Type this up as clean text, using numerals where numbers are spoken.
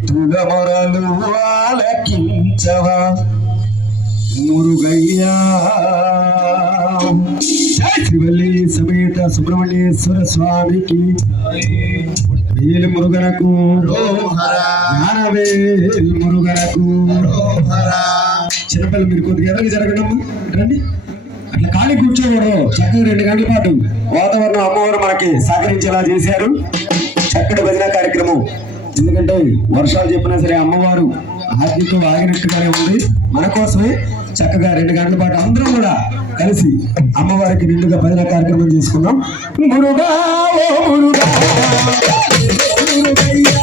భక్తుల మొరలు ఆలకించవా మురుగయ్యా. శ్రీవల్లి సమేత సుబ్రహ్మణ్యేశ్వర స్వామికి వేలు మురుగనకు జ్ఞానవేల్ మురుగనకు. చిన్నపిల్లలు మీరు కొద్దిగా ఎదరికి జరగడం రండి, అట్లా ఖాళీ కూర్చోకూడదు. చక్కగా 2 గంటల పాటు వాతావరణం అమ్మవారు మనకి సహకరించేలా చేశారు. చక్కటి భజన కార్యక్రమం. ఎందుకంటే వర్షాలు చెప్పినా సరే అమ్మవారు ఆజ్ఞతో ఆగినట్టుగానే ఉంది. మన కోసమే చక్కగా 2 గంటల పాటు అందరం కూడా కలిసి అమ్మవారికి నిండుగా భజన కార్యక్రమం చేసుకున్నాం. మురుగా ఓ మురుగా మురుగయ్యా